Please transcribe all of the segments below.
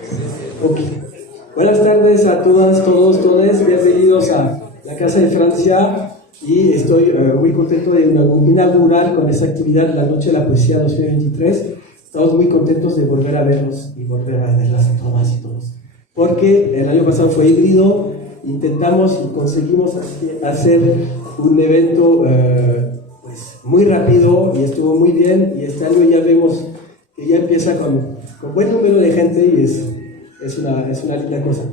Okay. Buenas tardes a todas, todos, todes. Bienvenidos a la Casa de Francia y estoy muy contento de inaugurar con esta actividad la Noche de la Poesía 2023. Estamos muy contentos de volver a verlos y volver a verlas a todas y todos. Porque el año pasado fue híbrido, intentamos y conseguimos hacer un evento pues, muy rápido y estuvo muy bien. Y este año ya vemos que ya empieza con buen número de gente y es una linda cosa.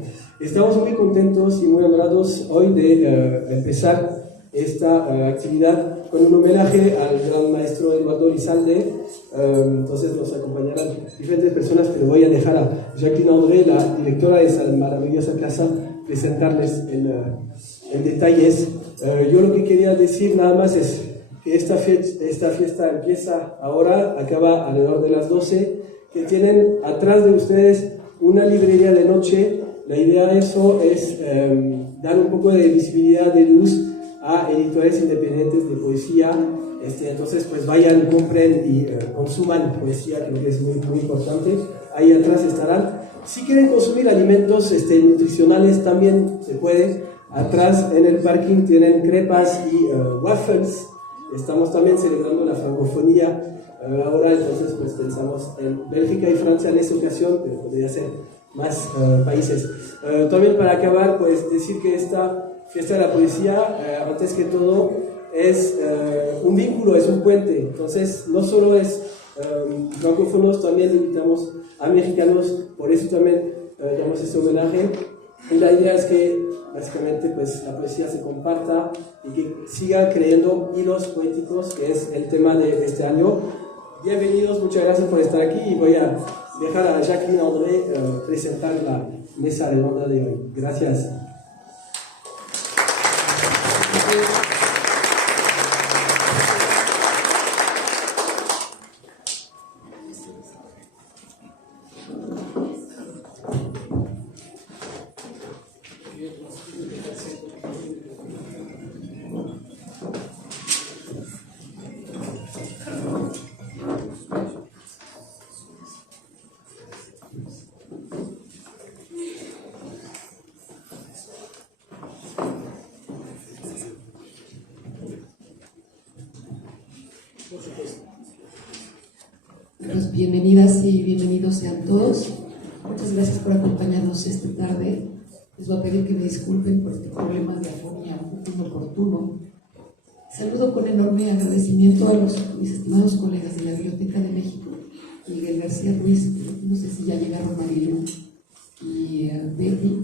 Estamos muy contentos y muy honrados hoy de empezar esta actividad con un homenaje al gran maestro Eduardo Elizalde. Entonces nos acompañarán diferentes personas, pero voy a dejar a Jacqueline André, la directora de esa maravillosa casa, presentarles en detalles. Yo lo que quería decir nada más es que esta fiesta empieza ahora, acaba alrededor de las 12, que tienen atrás de ustedes una librería de noche. La idea de eso es dar un poco de visibilidad, de luz a editores independientes de poesía. Entonces pues vayan, compren y consuman poesía, creo que es muy, muy importante. Ahí atrás estarán. Si quieren consumir alimentos nutricionales también se puede. Atrás en el parking tienen crepas y waffles. Estamos también celebrando la francofonía ahora, entonces pues pensamos en Bélgica y Francia en esta ocasión, pero podría ser más países. También para acabar, pues decir que esta fiesta de la poesía, antes que todo, es un vínculo, es un puente. Entonces no solo es francófonos, también invitamos a mexicanos, por eso también damos este homenaje. Y la idea es que básicamente pues la poesía se comparta y que siga creando hilos poéticos, que es el tema de este año. Bienvenidos, muchas gracias por estar aquí y voy a dejar a Jacqueline André presentar la mesa redonda de hoy. Gracias. Pues bienvenidas y bienvenidos sean todos. Muchas gracias por acompañarnos esta tarde. Les voy a pedir que me disculpen por este problema de afonía un poco inoportuno. Saludo con enorme agradecimiento a mis estimados colegas de la Biblioteca de México, Miguel García Ruiz, no sé si ya llegaron Marilu y Betty.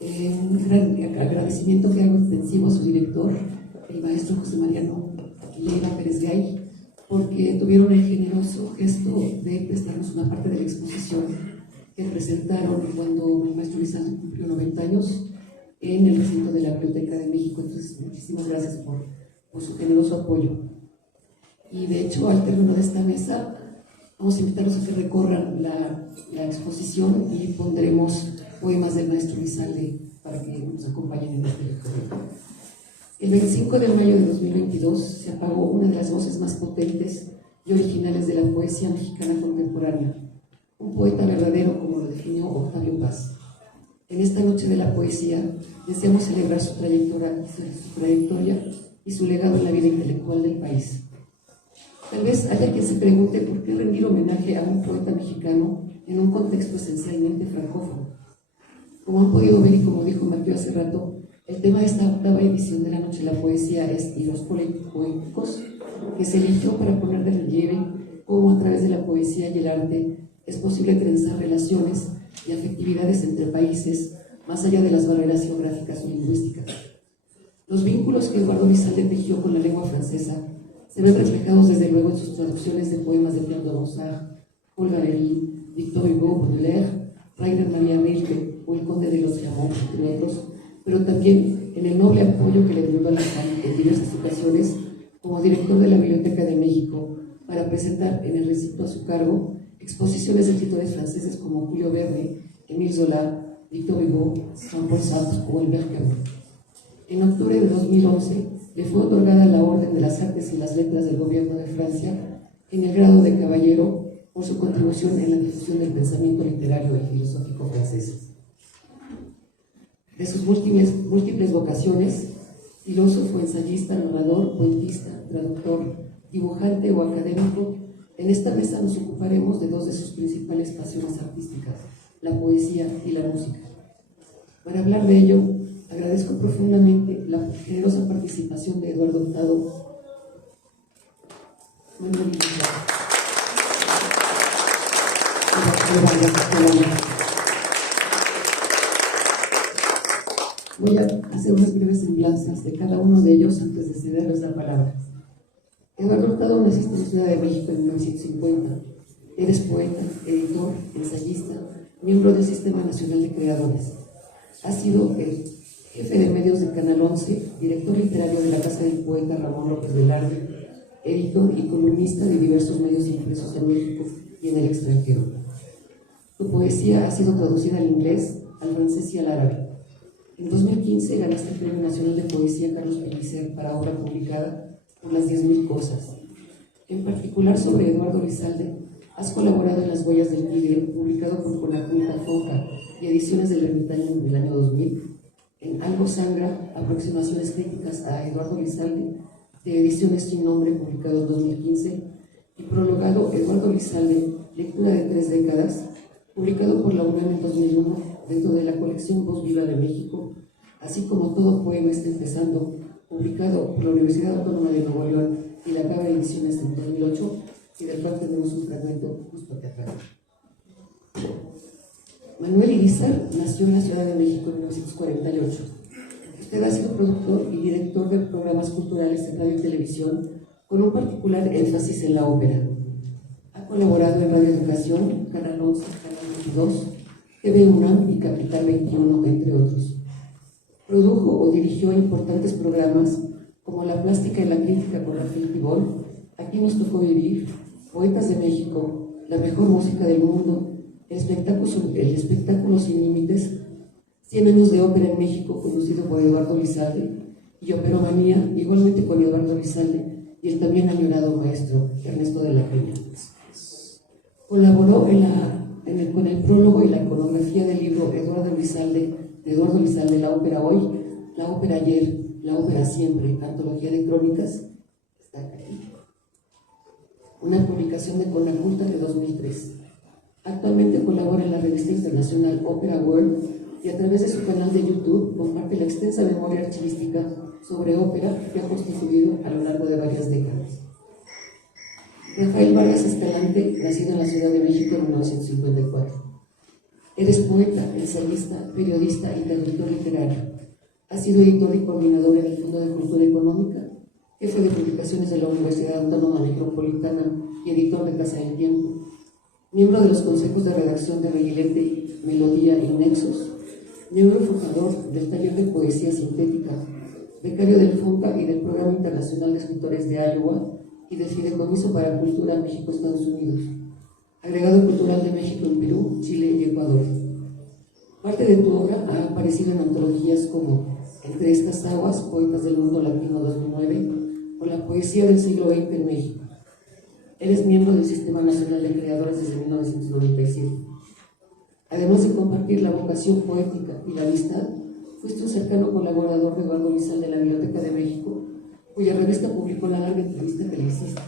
Un gran agradecimiento que hago extensivo a su director, el maestro José Mariano Leiva Pérez Gay, porque tuvieron el generoso gesto de prestarnos una parte de la exposición que presentaron cuando el maestro Elizalde cumplió 90 años en el recinto de la Biblioteca de México. Entonces, muchísimas gracias por su generoso apoyo. Y de hecho, al término de esta mesa, vamos a invitarlos a que recorran la exposición y pondremos poemas del maestro Elizalde para que nos acompañen en este recorrido. El 25 de mayo de 2022 se apagó una de las voces más potentes y originales de la poesía mexicana contemporánea, un poeta verdadero como lo definió Octavio Paz. En esta noche de la poesía deseamos celebrar su trayectoria y su legado en la vida intelectual del país. Tal vez haya quien se pregunte por qué rendir homenaje a un poeta mexicano en un contexto esencialmente francófono. Como han podido ver y como dijo Mateo hace rato, el tema de esta octava edición de la Noche de la Poesía es hilos poéticos, que se eligió para poner de relieve cómo a través de la poesía y el arte es posible trenzar relaciones y afectividades entre países más allá de las barreras geográficas o lingüísticas. Los vínculos que Eduardo Elizalde tejió con la lengua francesa se ven reflejados desde luego en sus traducciones de poemas de Pierre de Ronsard, Paul Valéry, Victor Hugo, Baudelaire, Rainer Maria Rilke o el Conde de los Clermont, entre otros, pero también en el noble apoyo que le brindó a la FAM en diversas ocasiones como director de la Biblioteca de México para presentar en el recinto a su cargo exposiciones de escritores franceses como Julio Verne, Émile Zola, Victor Hugo, Jean-Paul Sartre o Albert Camus. En octubre de 2011 le fue otorgada la Orden de las Artes y las Letras del Gobierno de Francia en el grado de caballero por su contribución en la difusión del pensamiento literario y filosófico francés. De sus múltiples vocaciones, filósofo, ensayista, narrador, poetista, traductor, dibujante o académico, en esta mesa nos ocuparemos de dos de sus principales pasiones artísticas, la poesía y la música. Para hablar de ello, agradezco profundamente la generosa participación de Eduardo Hurtado, Manuel Irizar. Voy a hacer unas breves semblanzas de cada uno de ellos antes de cederles la palabra. Eduardo Hurtado naciste en la Ciudad de México en 1950. Eres poeta, editor, ensayista, miembro del Sistema Nacional de Creadores. Has sido el jefe de medios de Canal 11, director literario de la Casa del Poeta Ramón López Velarde, editor y columnista de diversos medios impresos en México y en el extranjero. Tu poesía ha sido traducida al inglés, al francés y al árabe. En 2015 ganaste el Premio Nacional de Poesía Carlos Pellicer para obra publicada por Las 10.000 Cosas. En particular sobre Eduardo Lizalde, has colaborado en Las Huellas del Tigre, publicado por Conajunta Fonca y Ediciones del Ermitaño del año 2000, en Algo Sangra, aproximaciones críticas a Eduardo Lizalde, de Ediciones Sin Nombre, publicado en 2015, y prologado Eduardo Lizalde, lectura de 3 décadas, publicado por la UNAM en 2001, dentro de la colección Voz Viva de México, así como Todo Poema está empezando, publicado por la Universidad Autónoma de Nuevo León y la Cava Ediciones en 2008, y del cual tenemos un fragmento justo acá atrás. Manuel Irizar nació en la Ciudad de México en 1948. Usted ha sido productor y director de programas culturales en radio y televisión, con un particular énfasis en la ópera. Ha colaborado en Radio Educación, Canal 11, Canal 22, TV UNAM y Capital 21, entre otros. Produjo o dirigió importantes programas como La Plástica y la Crítica con Rafael Tibol, Aquí nos tocó vivir, Poetas de México, La mejor música del mundo, el espectáculo Sin Límites, 100 años de ópera en México, conducido por Eduardo Lizalde, y Operomanía, igualmente con Eduardo Lizalde y el también añorado maestro Ernesto de la Peña. Colaboró con el prólogo y la iconografía del libro de Eduardo Lizalde, La ópera hoy, La ópera ayer, La ópera siempre, antología de crónicas, está aquí. Una publicación de Conajunta de 2003. Actualmente colabora en la revista internacional Opera World y a través de su canal de YouTube comparte la extensa memoria archivística sobre ópera que ha constituido a lo largo de varias décadas. Rafael Vargas Escalante, nacido en la Ciudad de México en 1954. Eres poeta, ensayista, periodista y traductor literario. Has sido editor y coordinador en el Fondo de Cultura Económica, jefe de publicaciones de la Universidad Autónoma Metropolitana y editor de Casa del Tiempo, miembro de los consejos de redacción de Reguilete, Melodía y Nexos, miembro fundador del Taller de Poesía Sintética, becario del FONCA y del Programa Internacional de Escritores de Iowa y del Fideicomiso para Cultura México-Estados Unidos, agregado cultural de México en Perú, Chile y Ecuador. Parte de tu obra ha aparecido en antologías como Entre estas aguas, Poetas del Mundo Latino 2009, o La poesía del siglo XX en México. Eres miembro del Sistema Nacional de Creadores desde 1997. Además de compartir la vocación poética y la amistad, fuiste un cercano colaborador de Eduardo Lizalde de la Biblioteca de México, cuya revista publicó una larga entrevista que le hiciste.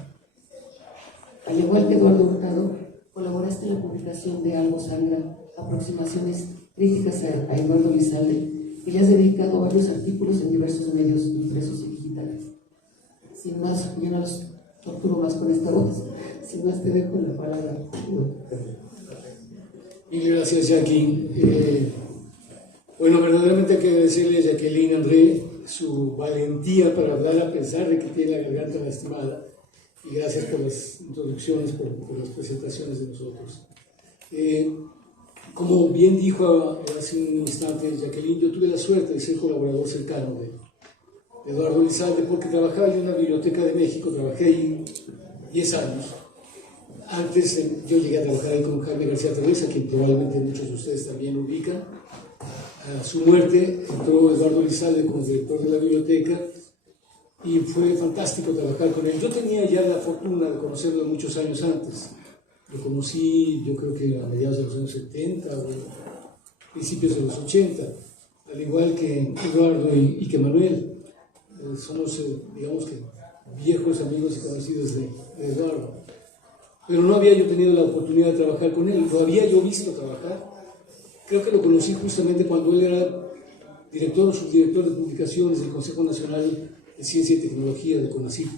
Al igual que Eduardo Hurtado, colaboraste en la publicación de Algo Sangra, aproximaciones críticas a Eduardo Lizalde, y le has dedicado varios artículos en diversos medios impresos y digitales. Sin más, yo no los torturo más con esta voz, sin más te dejo la palabra. Mil gracias, Jackie. Bueno, verdaderamente hay que agradecerle a Jacqueline André su valentía para hablar a pesar de que tiene la garganta lastimada, y gracias por las introducciones, por las presentaciones de nosotros. Como bien dijo hace un instante Jacqueline, yo tuve la suerte de ser colaborador cercano de Eduardo Lizalde, porque trabajaba yo en la Biblioteca de México, trabajé ahí 10 años. Antes yo llegué a trabajar ahí con Jaime García Teresa, quien probablemente muchos de ustedes también ubican. A su muerte entró Eduardo Lizalde como director de la biblioteca y fue fantástico trabajar con él. Yo tenía ya la fortuna de conocerlo muchos años antes. Lo conocí, yo creo que a mediados de los años 70 o principios de los 80, al igual que Eduardo y que Manuel. Somos, digamos que, viejos amigos y conocidos de Eduardo. Pero no había yo tenido la oportunidad de trabajar con él, lo había yo visto trabajar. Creo que lo conocí justamente cuando él era director o subdirector de publicaciones del Consejo Nacional de Ciencia y Tecnología del CONACYT.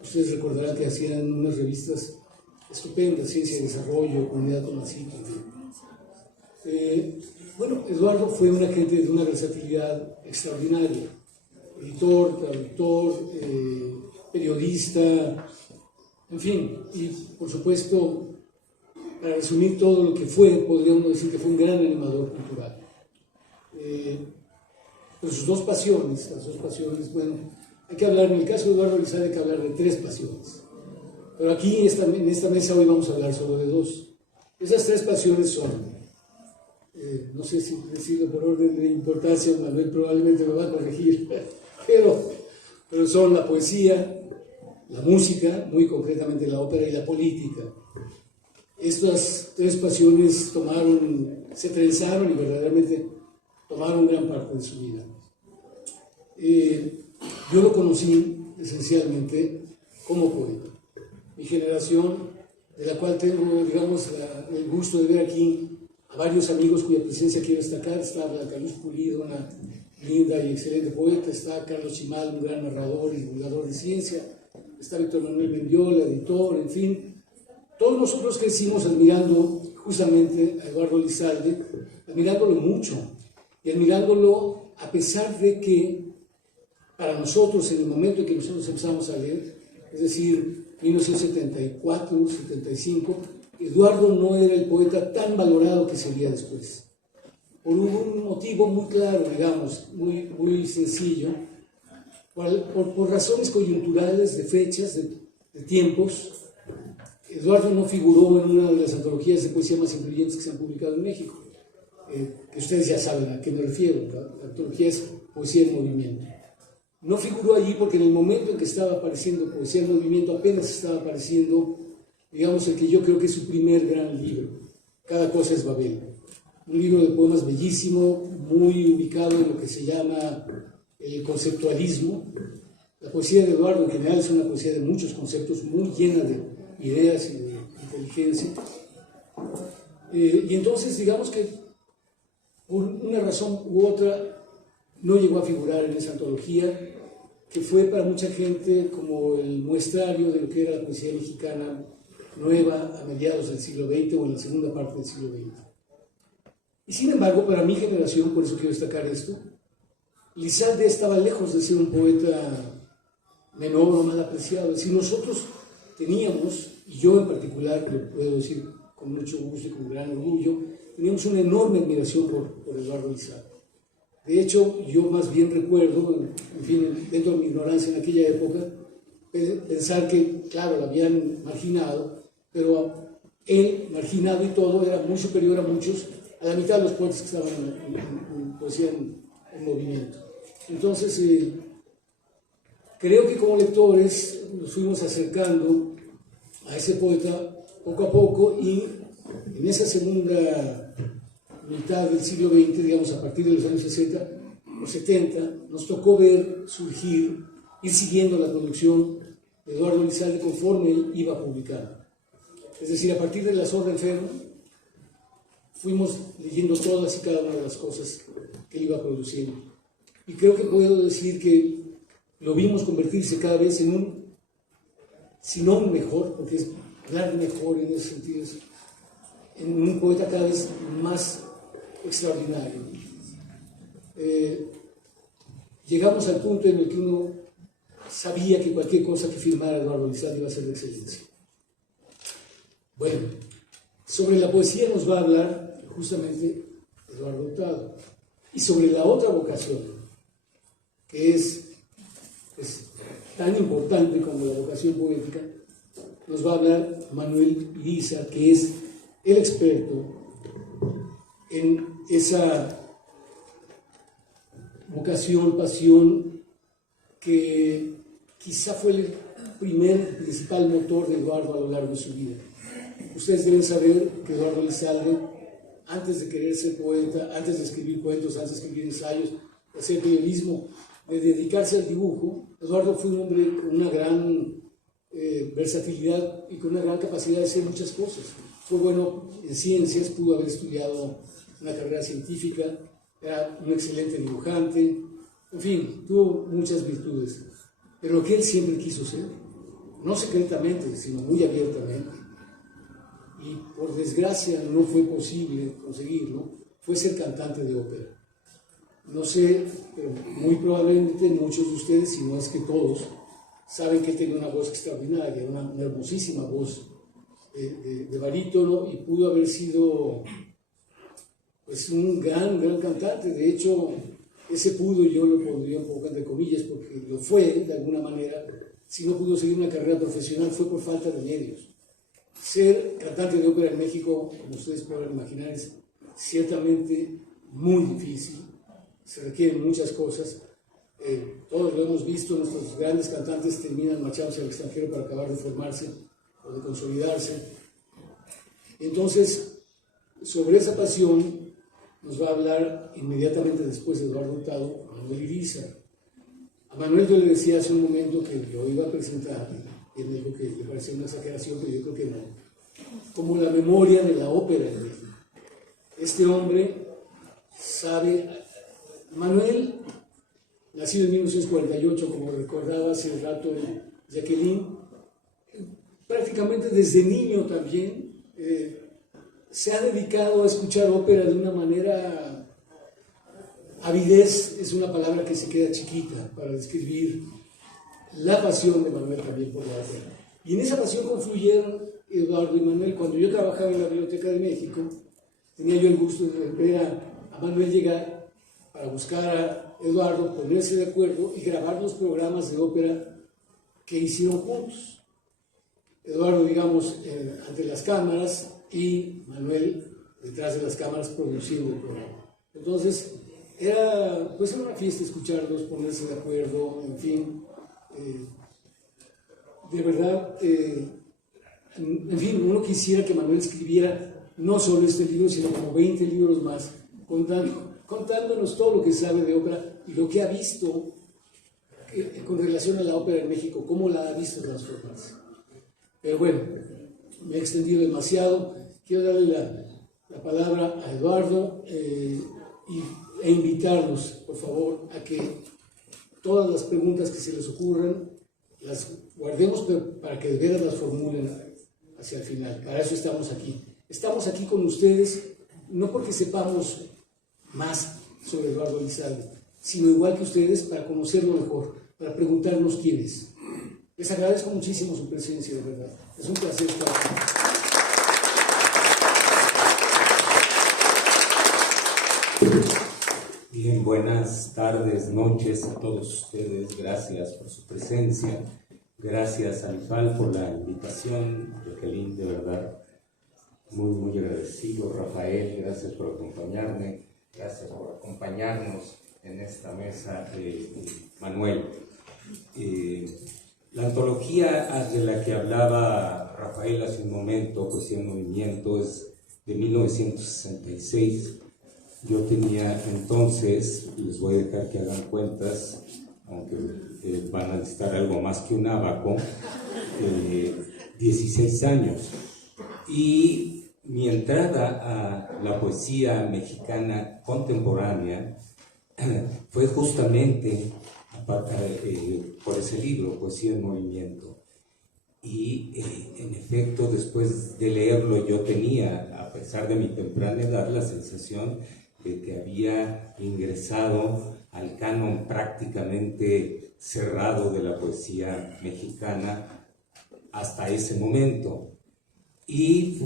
Ustedes recordarán que hacían unas revistas estupendas, Ciencia y Desarrollo, Comunidad CONACYT. Bueno, Eduardo fue una gente de una versatilidad extraordinaria. Editor, traductor, periodista, en fin, y por supuesto, para resumir todo lo que fue, podríamos decir que fue un gran animador cultural. Pero sus dos pasiones, las dos pasiones, bueno, hay que hablar, en el caso de Eduardo Elizalde, hay que hablar de tres pasiones. Pero aquí, en esta mesa, hoy vamos a hablar solo de dos. Esas tres pasiones son, no sé si decirlo por orden de importancia, Manuel probablemente me va a corregir, pero son la poesía, la música, muy concretamente la ópera, y la política. Estas tres pasiones se trenzaron y verdaderamente tomaron gran parte de su vida. Yo lo conocí esencialmente como poeta. Mi generación, de la cual tengo, digamos, el gusto de ver aquí a varios amigos cuya presencia quiero destacar, está Blanca Luz Pulido, una linda y excelente poeta, está Carlos Chimal, un gran narrador y divulgador de ciencia, está Víctor Manuel Mendiola, editor, en fin. Todos nosotros crecimos admirando justamente a Eduardo Elizalde, admirándolo mucho, y admirándolo a pesar de que para nosotros, en el momento en que nosotros empezamos a leer, es decir, 1974, 75, Eduardo no era el poeta tan valorado que sería después. Por un motivo muy claro, digamos, muy sencillo, por razones coyunturales, de fechas, de tiempos. Eduardo no figuró en una de las antologías de poesía más influyentes que se han publicado en México, que ustedes ya saben a qué me refiero. La antología es Poesía en Movimiento. No figuró allí porque en el momento en que estaba apareciendo Poesía en Movimiento apenas estaba apareciendo, digamos, el que yo creo que es su primer gran libro, Cada cosa es Babel. Un libro de poemas bellísimo, muy ubicado en lo que se llama el conceptualismo. La poesía de Eduardo en general es una poesía de muchos conceptos, muy llena de ideas y de inteligencia. Y entonces, digamos que por una razón u otra no llegó a figurar en esa antología, que fue para mucha gente como el muestrario de lo que era la poesía mexicana nueva a mediados del siglo XX o en la segunda parte del siglo XX. Y sin embargo, para mi generación, por eso quiero destacar esto, Elizalde estaba lejos de ser un poeta menor o mal apreciado. Es decir, nosotros teníamos, y yo en particular, lo puedo decir con mucho gusto y con gran orgullo, teníamos una enorme admiración por Eduardo Elizalde. De hecho, yo más bien recuerdo, en fin, dentro de mi ignorancia en aquella época, pensar que, claro, lo habían marginado, pero él, marginado y todo, era muy superior a muchos, a la mitad de los poetas que estaban en poesía en movimiento. Entonces, creo que como lectores nos fuimos acercando a ese poeta poco a poco, y en esa segunda mitad del siglo XX, digamos a partir de los años 60 o 70, nos tocó ver surgir, ir siguiendo la producción de Eduardo Elizalde conforme él iba publicando. Es decir, a partir de La Sorda Enferma, fuimos leyendo todas y cada una de las cosas que él iba produciendo. Y creo que puedo decir que lo vimos convertirse cada vez en un, si no un mejor, porque es hablar mejor en ese sentido, en un poeta cada vez más extraordinario. Llegamos al punto en el que uno sabía que cualquier cosa que firmara Eduardo Elizalde iba a ser de excelencia. Bueno, sobre la poesía nos va a hablar justamente Eduardo Hurtado, y sobre la otra vocación, que es tan importante como la vocación poética, nos va a hablar Manuel Iriza, que es el experto en esa vocación, pasión, que quizá fue el principal motor de Eduardo a lo largo de su vida. Ustedes deben saber que Eduardo Elizalde, antes de querer ser poeta, antes de escribir cuentos, antes de escribir ensayos, de hacer periodismo, de dedicarse al dibujo, Eduardo fue un hombre con una gran versatilidad y con una gran capacidad de hacer muchas cosas. Fue bueno en ciencias, pudo haber estudiado una carrera científica, era un excelente dibujante, en fin, tuvo muchas virtudes. Pero lo que él siempre quiso ser, no secretamente, sino muy abiertamente, y por desgracia no fue posible conseguirlo, fue ser cantante de ópera. No sé, pero muy probablemente muchos de ustedes, si no es que todos, saben que tenía una voz extraordinaria, una hermosísima voz de barítono, y pudo haber sido pues, un gran cantante. De hecho, ese pudo yo lo pondría un poco entre comillas, porque lo fue de alguna manera. Si no pudo seguir una carrera profesional fue por falta de medios. Ser cantante de ópera en México, como ustedes podrán imaginar, es ciertamente muy difícil. Se requieren muchas cosas. Todos lo hemos visto, nuestros grandes cantantes terminan marchándose al extranjero para acabar de formarse o de consolidarse. Entonces, sobre esa pasión nos va a hablar inmediatamente después de Eduardo Hurtado, Manuel Irizar. A Manuel yo le decía hace un momento que lo iba a presentar, y él me dijo que le parecía una exageración, pero yo creo que no, como la memoria de la ópera en México. Este hombre sabe. Manuel, nacido en 1948, como recordaba hace un rato Jacqueline, prácticamente desde niño también se ha dedicado a escuchar ópera de una manera. Avidez es una palabra que se queda chiquita para describir la pasión de Manuel también por la ópera. Y en esa pasión confluyeron Eduardo y Manuel. Cuando yo trabajaba en la Biblioteca de México, tenía yo el gusto de ver a Manuel llegar para buscar a Eduardo, ponerse de acuerdo y grabar los programas de ópera que hicieron juntos. Eduardo, digamos, ante las cámaras, y Manuel detrás de las cámaras produciendo el programa. Entonces, era una fiesta escucharlos, ponerse de acuerdo, en fin. De verdad, en fin, uno quisiera que Manuel escribiera no solo este libro, sino como 20 libros más, contándonos todo lo que sabe de ópera y lo que ha visto con relación a la ópera en México, cómo la ha visto transformarse. Pero bueno, me he extendido demasiado. Quiero darle la palabra a Eduardo e invitarlos, por favor, a que todas las preguntas que se les ocurran las guardemos para que de veras las formulen hacia el final. Para eso estamos aquí. Estamos aquí con ustedes no porque sepamos más sobre Eduardo Elizalde, sino igual que ustedes para conocerlo mejor, para preguntarnos quién es. Les agradezco muchísimo su presencia, de verdad. Es un placer estar aquí. Bien, buenas tardes, noches a todos ustedes. Gracias por su presencia. Gracias a Ifal por la invitación. Jacqueline, de verdad, muy agradecido. Rafael, gracias por acompañarme. Gracias por acompañarnos en esta mesa. Manuel, la antología de la que hablaba Rafael hace un momento, Poesía en Movimiento, es de 1966. Yo tenía entonces, les voy a dejar que hagan cuentas, aunque van a necesitar algo más que un ábaco, 16 años. Y mi entrada a la poesía mexicana contemporánea fue justamente por ese libro, Poesía en Movimiento. Y en efecto, después de leerlo, yo tenía, a pesar de mi temprana edad, la sensación de que había ingresado al canon prácticamente cerrado de la poesía mexicana hasta ese momento. Y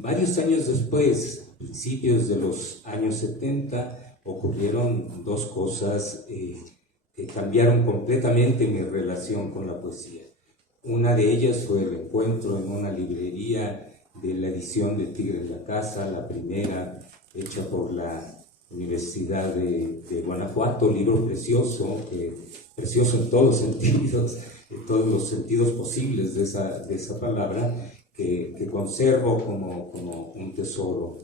varios años después, principios de los años 70, ocurrieron dos cosas que cambiaron completamente mi relación con la poesía. Una de ellas fue el encuentro en una librería de la edición de Tigre en la Casa, la primera hecha por la Universidad de Guanajuato, libro precioso, precioso en todos los sentidos posibles de esa palabra, que conservo como un tesoro.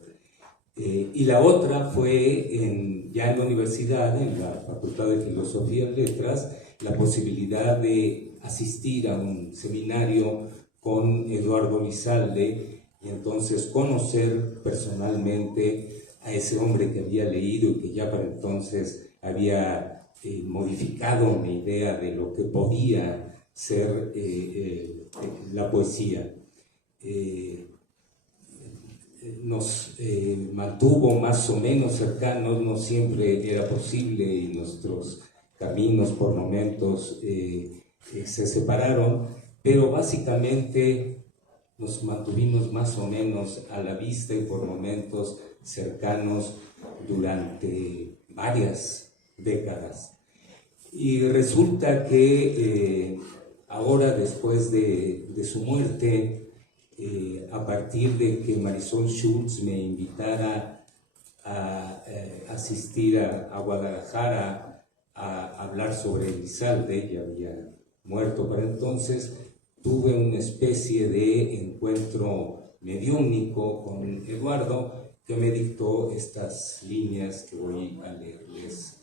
Y la otra fue ya en la universidad, en la Facultad de Filosofía y Letras, la posibilidad de asistir a un seminario con Eduardo Lizalde y entonces conocer personalmente a ese hombre que había leído y que ya para entonces había modificado mi idea de lo que podía ser la poesía. Nos mantuvo más o menos cercanos, no siempre era posible y nuestros caminos por momentos se separaron, pero básicamente nos mantuvimos más o menos a la vista y por momentos cercanos durante varias décadas. Y resulta que ahora, después de su muerte, a partir de que Marisol Schultz me invitara a asistir a Guadalajara a hablar sobre Elizalde, ya había muerto para entonces, tuve una especie de encuentro mediúnico con Eduardo, que me dictó estas líneas que voy a leerles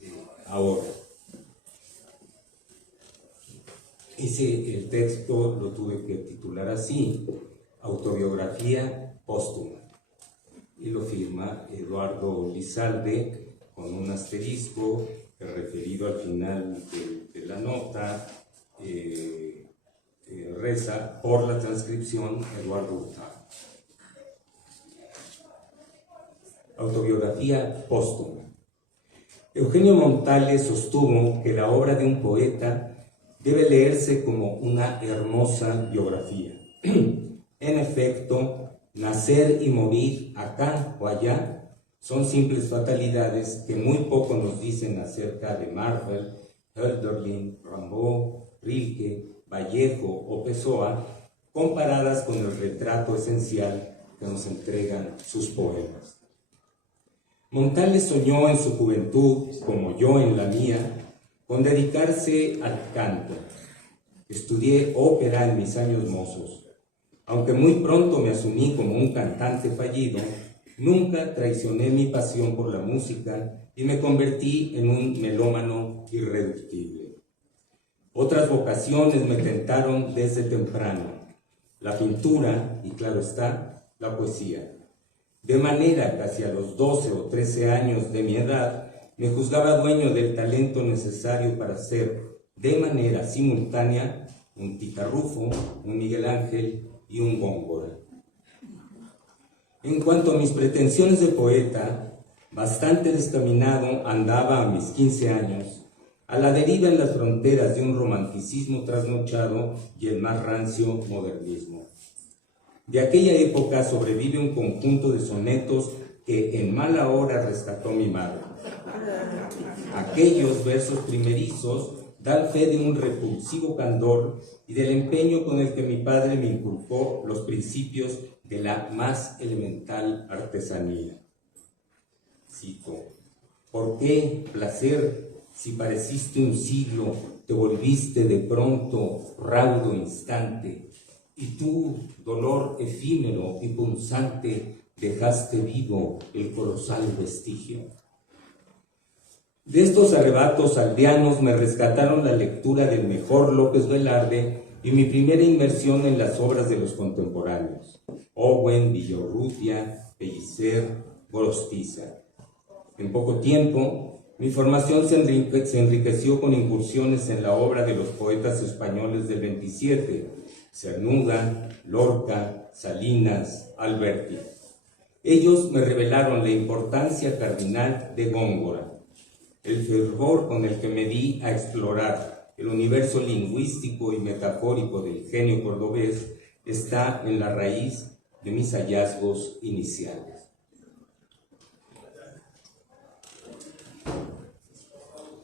ahora. El texto lo tuve que titular así: Autobiografía póstuma, y lo firma Eduardo Lizalde con un asterisco referido al final de la nota. Reza: por la transcripción, Eduardo Hurtado. Autobiografía póstuma. Eugenio Montale sostuvo que la obra de un poeta debe leerse como una hermosa biografía. En efecto, nacer y morir acá o allá son simples fatalidades que muy poco nos dicen acerca de Marvel, Hölderlin, Rimbaud, Rilke, Vallejo o Pessoa, comparadas con el retrato esencial que nos entregan sus poemas. Montale soñó en su juventud, como yo en la mía, con dedicarse al canto. Estudié ópera en mis años mozos. Aunque muy pronto me asumí como un cantante fallido, nunca traicioné mi pasión por la música y me convertí en un melómano irreductible. Otras vocaciones me tentaron desde temprano: la pintura y, claro está, la poesía. De manera que hacia los 12 o 13 años de mi edad me juzgaba dueño del talento necesario para ser, de manera simultánea, un Titarrufo, un Miguel Ángel y un Góngora. En cuanto a mis pretensiones de poeta, bastante descaminado andaba a mis 15 años, a la deriva en las fronteras de un romanticismo trasnochado y el más rancio modernismo. De aquella época sobrevive un conjunto de sonetos que en mala hora rescató mi madre. Aquellos versos primerizos dan fe de un repulsivo candor y del empeño con el que mi padre me inculcó los principios de la más elemental artesanía. Cito: ¿por qué, placer, si pareciste un siglo, te volviste de pronto raudo instante? Y tú, dolor efímero y punzante, dejaste vivo el colosal vestigio. De estos arrebatos aldeanos me rescataron la lectura del mejor López Velarde y mi primera inmersión en las obras de los contemporáneos: Owen, Villaurrutia, Pellicer, Gorostiza. En poco tiempo, mi formación se enriqueció con incursiones en la obra de los poetas españoles del 27, Cernuda, Lorca, Salinas, Alberti. Ellos me revelaron la importancia cardinal de Góngora, el fervor con el que me di a explorar el universo lingüístico y metafórico del genio cordobés está en la raíz de mis hallazgos iniciales.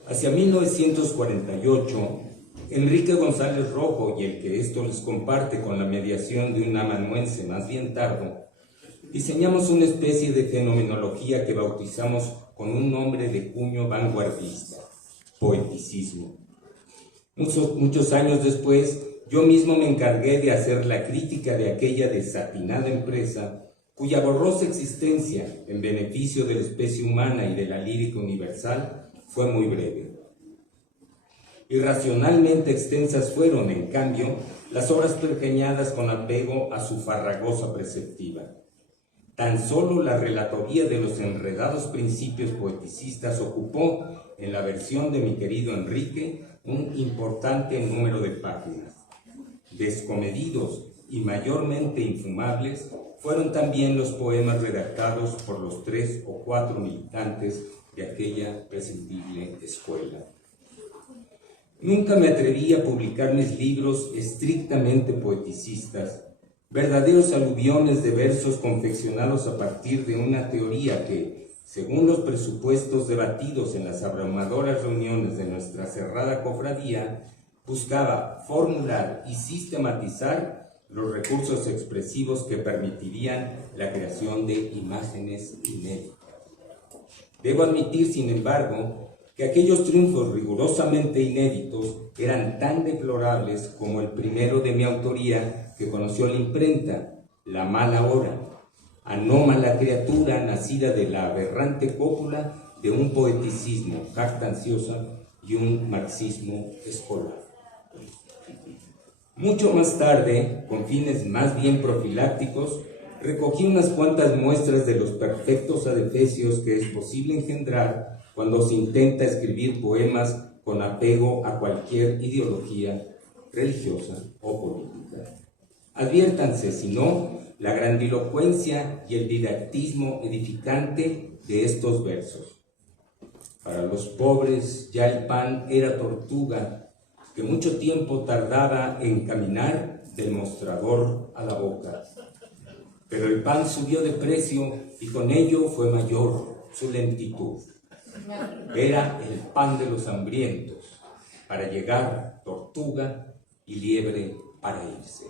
Hacia 1948, Enrique González Rojo y el que esto les comparte con la mediación de un amanuense más bien tardo, diseñamos una especie de fenomenología que bautizamos con un nombre de cuño vanguardista: poeticismo. Muchos años después yo mismo me encargué de hacer la crítica de aquella desatinada empresa cuya borrosa existencia en beneficio de la especie humana y de la lírica universal fue muy breve. Irracionalmente extensas fueron, en cambio, las obras pergeñadas con apego a su farragosa preceptiva. Tan solo la relatoría de los enredados principios poeticistas ocupó, en la versión de mi querido Enrique, un importante número de páginas. Descomedidos y mayormente infumables fueron también los poemas redactados por los 3 o 4 militantes de aquella prescindible escuela. Nunca me atreví a publicar mis libros estrictamente poeticistas, verdaderos aluviones de versos confeccionados a partir de una teoría que, según los presupuestos debatidos en las abrumadoras reuniones de nuestra cerrada cofradía, buscaba formular y sistematizar los recursos expresivos que permitirían la creación de imágenes inéditas. Debo admitir, sin embargo, que aquellos triunfos rigurosamente inéditos eran tan deplorables como el primero de mi autoría que conoció la imprenta, La mala hora, anómala criatura nacida de la aberrante cópula de un poeticismo jactancioso y un marxismo escolar. Mucho más tarde, con fines más bien profilácticos, recogí unas cuantas muestras de los perfectos adefesios que es posible engendrar cuando se intenta escribir poemas con apego a cualquier ideología religiosa o política. Adviértanse, si no, la grandilocuencia y el didactismo edificante de estos versos. Para los pobres ya el pan era tortuga, que mucho tiempo tardaba en caminar del mostrador a la boca. Pero el pan subió de precio y con ello fue mayor su lentitud. Era el pan de los hambrientos, para llegar tortuga y liebre para irse.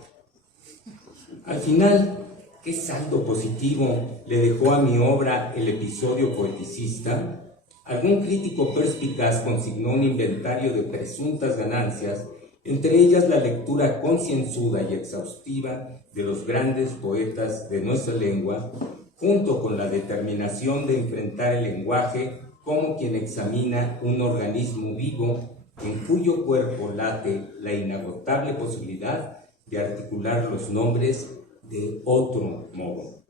Al final, ¿qué saldo positivo le dejó a mi obra el episodio poeticista? Algún crítico perspicaz consignó un inventario de presuntas ganancias, entre ellas la lectura concienzuda y exhaustiva de los grandes poetas de nuestra lengua, junto con la determinación de enfrentar el lenguaje como quien examina un organismo vivo en cuyo cuerpo late la inagotable posibilidad de articular los nombres de otro modo.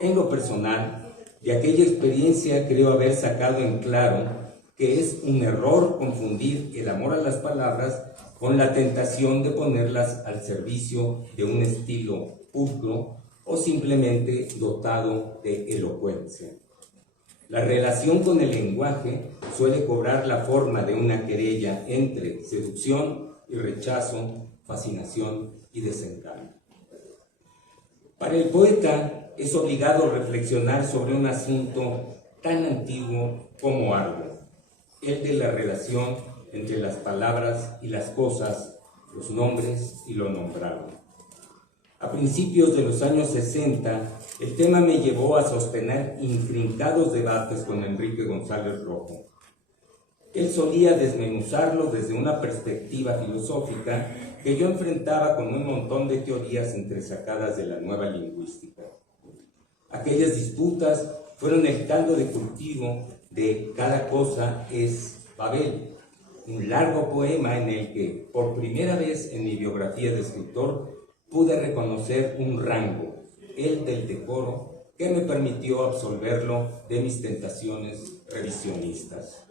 En lo personal, de aquella experiencia creo haber sacado en claro que es un error confundir el amor a las palabras con la tentación de ponerlas al servicio de un estilo pulcro o simplemente dotado de elocuencia. La relación con el lenguaje suele cobrar la forma de una querella entre seducción y rechazo, fascinación y desencanto. Para el poeta es obligado reflexionar sobre un asunto tan antiguo como arduo, el de la relación entre las palabras y las cosas, los nombres y lo nombrado. A principios de los años 60, el tema me llevó a sostener intrincados debates con Enrique González Rojo. Él solía desmenuzarlo desde una perspectiva filosófica que yo enfrentaba con un montón de teorías entresacadas de la nueva lingüística. Aquellas disputas fueron el caldo de cultivo de Cada cosa es Babel, un largo poema en el que, por primera vez en mi biografía de escritor, pude reconocer un rango, el del decoro, que me permitió absolverlo de mis tentaciones revisionistas.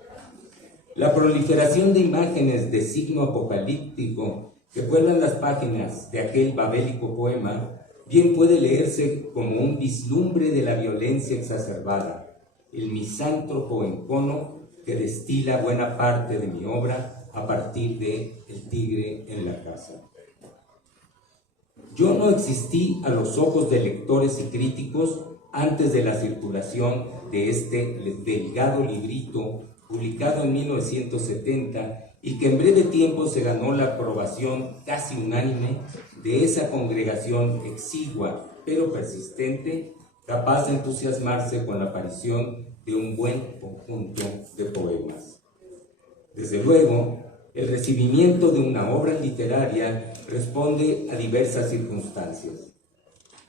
La proliferación de imágenes de signo apocalíptico que pueblan las páginas de aquel babélico poema bien puede leerse como un vislumbre de la violencia exacerbada, el misántropo encono que destila buena parte de mi obra a partir de El tigre en la casa. Yo no existí a los ojos de lectores y críticos antes de la circulación de este delgado librito publicado en 1970 y que en breve tiempo se ganó la aprobación casi unánime de esa congregación exigua pero persistente, capaz de entusiasmarse con la aparición de un buen conjunto de poemas. Desde luego, el recibimiento de una obra literaria responde a diversas circunstancias.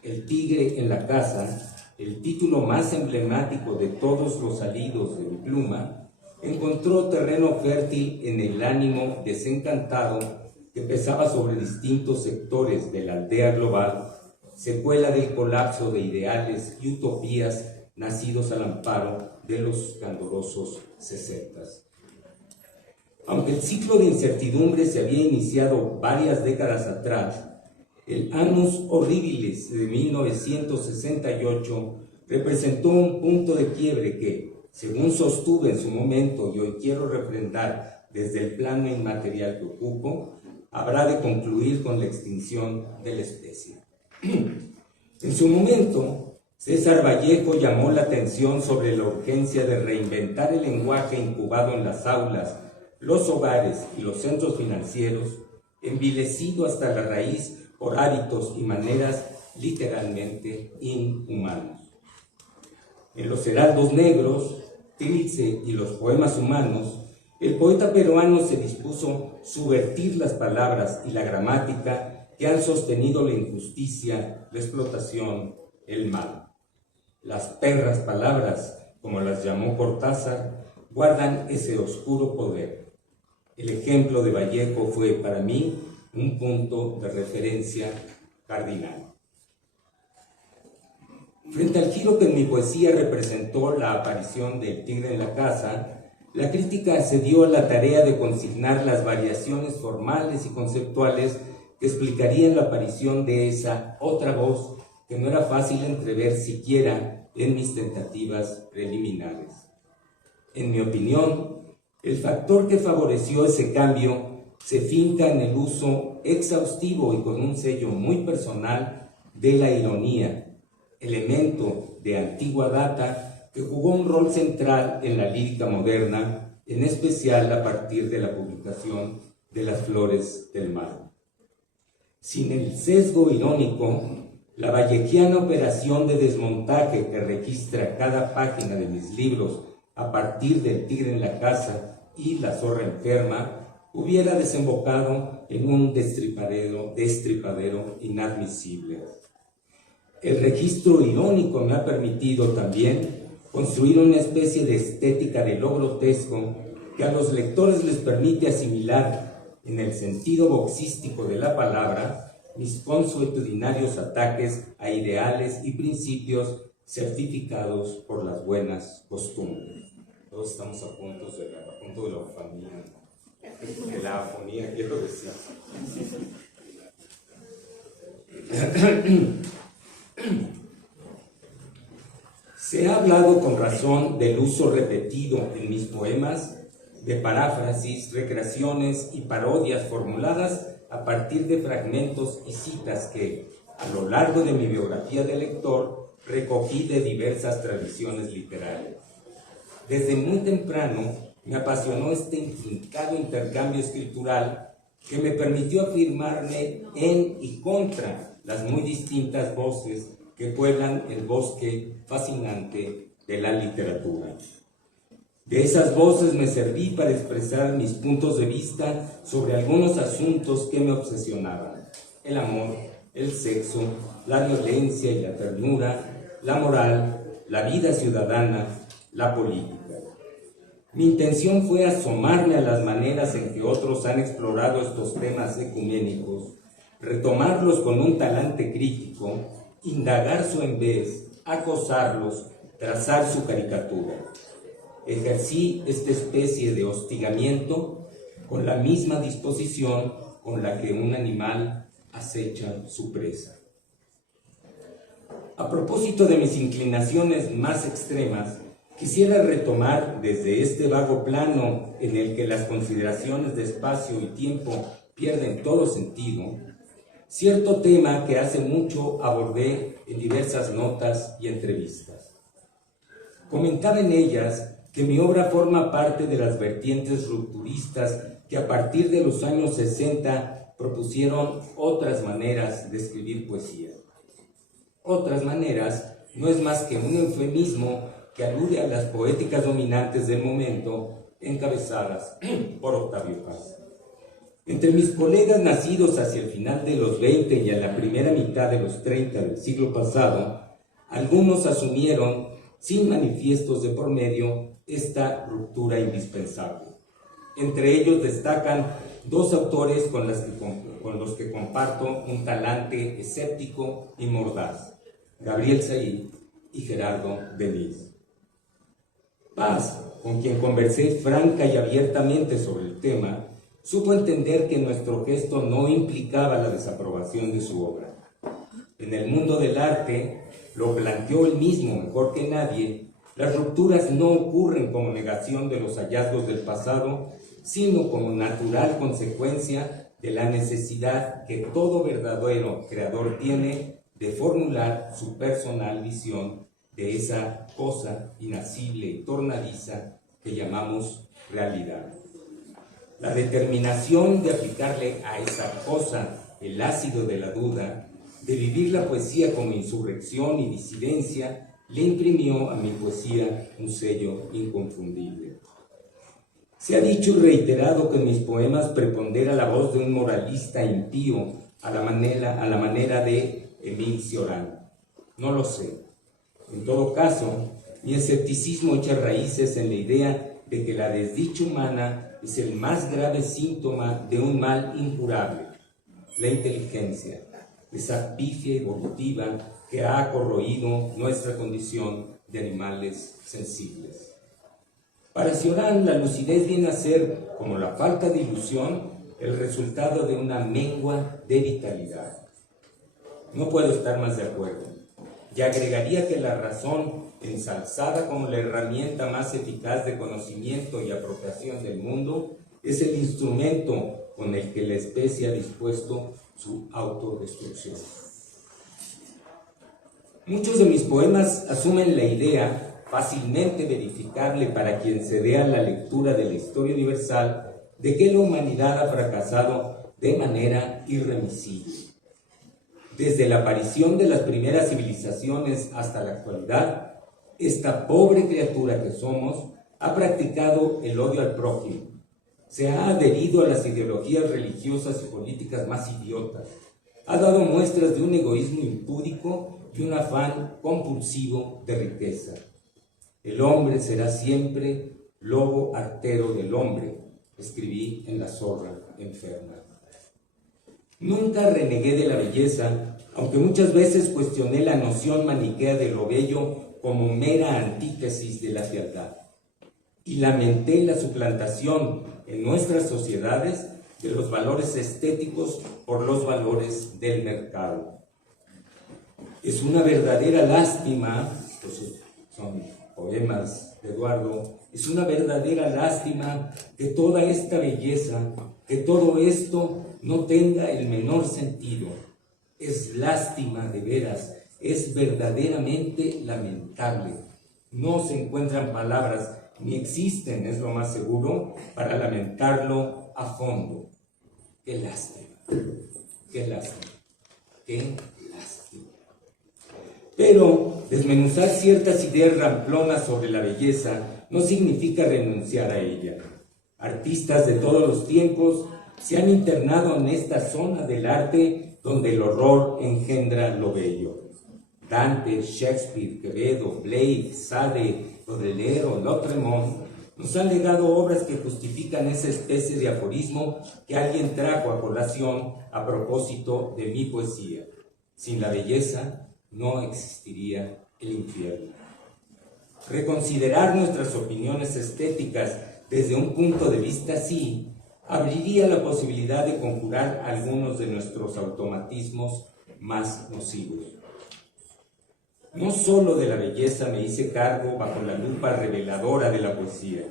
El tigre en la casa, el título más emblemático de todos los salidos de mi pluma, encontró terreno fértil en el ánimo desencantado que pesaba sobre distintos sectores de la aldea global, secuela del colapso de ideales y utopías nacidos al amparo de los candorosos 60s. Aunque el ciclo de incertidumbre se había iniciado varias décadas atrás, el Annus Horribilis de 1968 representó un punto de quiebre que, según sostuve en su momento y hoy quiero refrendar desde el plano inmaterial que ocupo, habrá de concluir con la extinción de la especie. En su momento, César Vallejo llamó la atención sobre la urgencia de reinventar el lenguaje incubado en las aulas, los hogares y los centros financieros, envilecido hasta la raíz por hábitos y maneras literalmente inhumanos. En Los Heraldos Negros, Trilce y los poemas humanos, el poeta peruano se dispuso a subvertir las palabras y la gramática que han sostenido la injusticia, la explotación, el mal. Las perras palabras, como las llamó Cortázar, guardan ese oscuro poder. El ejemplo de Vallejo fue para mí un punto de referencia cardinal. Frente al giro que en mi poesía representó la aparición del tigre en la casa, la crítica se dio a la tarea de consignar las variaciones formales y conceptuales que explicarían la aparición de esa otra voz que no era fácil entrever siquiera en mis tentativas preliminares. En mi opinión, el factor que favoreció ese cambio se finca en el uso exhaustivo y con un sello muy personal de la ironía, elemento de antigua data que jugó un rol central en la lírica moderna, en especial a partir de la publicación de Las Flores del Mal. Sin el sesgo irónico, la vallejiana operación de desmontaje que registra cada página de mis libros a partir del tigre en la casa y la zorra enferma, hubiera desembocado en un destripadero inadmisible. El registro irónico me ha permitido también construir una especie de estética de lo grotesco que a los lectores les permite asimilar, en el sentido boxístico de la palabra, mis consuetudinarios ataques a ideales y principios certificados por las buenas costumbres. Todos estamos a punto de la afonía, de la afonía, quiero decir. Se ha hablado con razón del uso repetido en mis poemas de paráfrasis, recreaciones y parodias formuladas a partir de fragmentos y citas que, a lo largo de mi biografía de lector, recogí de diversas tradiciones literarias. Desde muy temprano me apasionó este intrincado intercambio escritural que me permitió afirmarme en y contra las muy distintas voces que pueblan el bosque fascinante de la literatura. De esas voces me serví para expresar mis puntos de vista sobre algunos asuntos que me obsesionaban: el amor, el sexo, la violencia y la ternura, la moral, la vida ciudadana, la política. Mi intención fue asomarme a las maneras en que otros han explorado estos temas ecuménicos, retomarlos con un talante crítico, indagar su envés, acosarlos, trazar su caricatura. Ejercí esta especie de hostigamiento con la misma disposición con la que un animal acecha su presa. A propósito de mis inclinaciones más extremas, quisiera retomar desde este vago plano en el que las consideraciones de espacio y tiempo pierden todo sentido, cierto tema que hace mucho abordé en diversas notas y entrevistas. Comentaba en ellas que mi obra forma parte de las vertientes rupturistas que a partir de los años 60 propusieron otras maneras de escribir poesía. Otras maneras no es más que un eufemismo que alude a las poéticas dominantes del momento encabezadas por Octavio Paz. Entre mis colegas nacidos hacia el final de los 20 y a la primera mitad de los 30 del siglo pasado, algunos asumieron, sin manifiestos de por medio, esta ruptura indispensable. Entre ellos destacan dos autores con los que comparto un talante escéptico y mordaz, Gabriel Said y Gerardo Denis. Paz, con quien conversé franca y abiertamente sobre el tema, supo entender que nuestro gesto no implicaba la desaprobación de su obra. En el mundo del arte, lo planteó él mismo mejor que nadie, las rupturas no ocurren como negación de los hallazgos del pasado, sino como natural consecuencia de la necesidad que todo verdadero creador tiene de formular su personal visión de esa cosa inacible y tornadiza que llamamos realidad. La determinación de aplicarle a esa cosa el ácido de la duda, de vivir la poesía como insurrección y disidencia, le imprimió a mi poesía un sello inconfundible. Se ha dicho y reiterado que en mis poemas prepondera la voz de un moralista impío a la manera de Émile Cioran. No lo sé. En todo caso, mi escepticismo echa raíces en la idea de que la desdicha humana es el más grave síntoma de un mal incurable, la inteligencia, esa pifia evolutiva que ha corroído nuestra condición de animales sensibles. Para Cioran, la lucidez viene a ser, como la falta de ilusión, el resultado de una mengua de vitalidad. No puedo estar más de acuerdo. Y agregaría que la razón, ensalzada como la herramienta más eficaz de conocimiento y apropiación del mundo, es el instrumento con el que la especie ha dispuesto su autodestrucción. Muchos de mis poemas asumen la idea, fácilmente verificable para quien se dé a la lectura de la historia universal, de que la humanidad ha fracasado de manera irremisible. Desde la aparición de las primeras civilizaciones hasta la actualidad, esta pobre criatura que somos ha practicado el odio al prójimo, se ha adherido a las ideologías religiosas y políticas más idiotas, ha dado muestras de un egoísmo impúdico y un afán compulsivo de riqueza. El hombre será siempre lobo artero del hombre, escribí en La zorra enferma. Nunca renegué de la belleza, aunque muchas veces cuestioné la noción maniquea de lo bello como mera antítesis de la fealdad. Y lamenté la suplantación en nuestras sociedades de los valores estéticos por los valores del mercado. Es una verdadera lástima, estos son poemas de Eduardo, es una verdadera lástima que toda esta belleza, que todo esto no tenga el menor sentido. Es lástima de veras, es verdaderamente lamentable. No se encuentran palabras, ni existen, es lo más seguro, para lamentarlo a fondo. Qué lástima, qué lástima, qué lástima. Pero desmenuzar ciertas ideas ramplonas sobre la belleza no significa renunciar a ella. Artistas de todos los tiempos se han internado en esta zona del arte donde el horror engendra lo bello. Dante, Shakespeare, Quevedo, Blake, Sade, Baudelaire, Lautréamont nos han legado obras que justifican esa especie de aforismo que alguien trajo a colación a propósito de mi poesía. Sin la belleza no existiría el infierno. Reconsiderar nuestras opiniones estéticas desde un punto de vista así abriría la posibilidad de conjurar algunos de nuestros automatismos más nocivos. No solo de la belleza me hice cargo bajo la lupa reveladora de la poesía,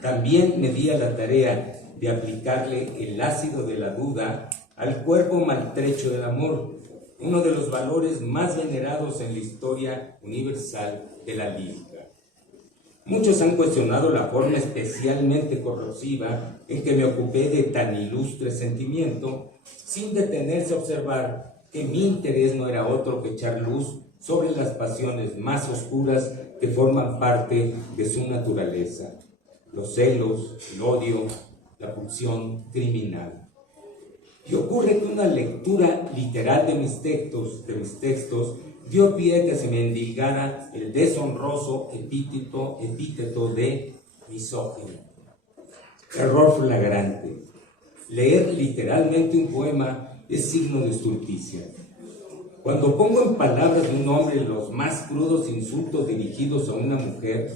también me di a la tarea de aplicarle el ácido de la duda al cuerpo maltrecho del amor, uno de los valores más venerados en la historia universal de la lírica. Muchos han cuestionado la forma especialmente corrosiva en que me ocupé de tan ilustre sentimiento, sin detenerse a observar que mi interés no era otro que echar luz sobre las pasiones más oscuras que forman parte de su naturaleza: los celos, el odio, la pulsión criminal. Y ocurre que una lectura literal de mis textos dio pie a que se me endilgara el deshonroso epíteto de misógino. Error flagrante. Leer literalmente un poema es signo de estulticia. Cuando pongo en palabras de un hombre los más crudos insultos dirigidos a una mujer,